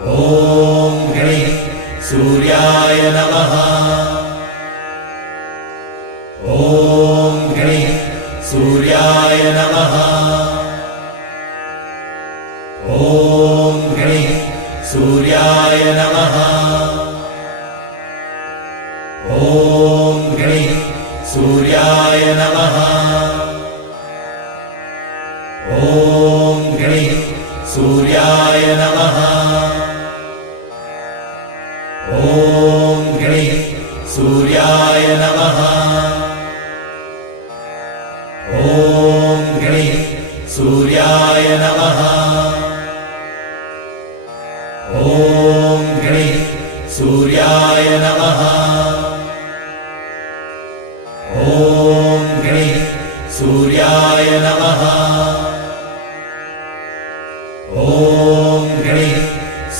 ॐ गणेश सूर्याय नमः। ॐ गणेश सूर्याय नमः। ॐ गणेश सूर्याय नमः। ॐ गणेश सूर्याय नमः। ॐ गणेश सूर्याय नमः। ॐ गणेश सूर्याय नमः। ॐ गणेश सूर्याय नमः। ॐ गणेश सूर्याय नमः।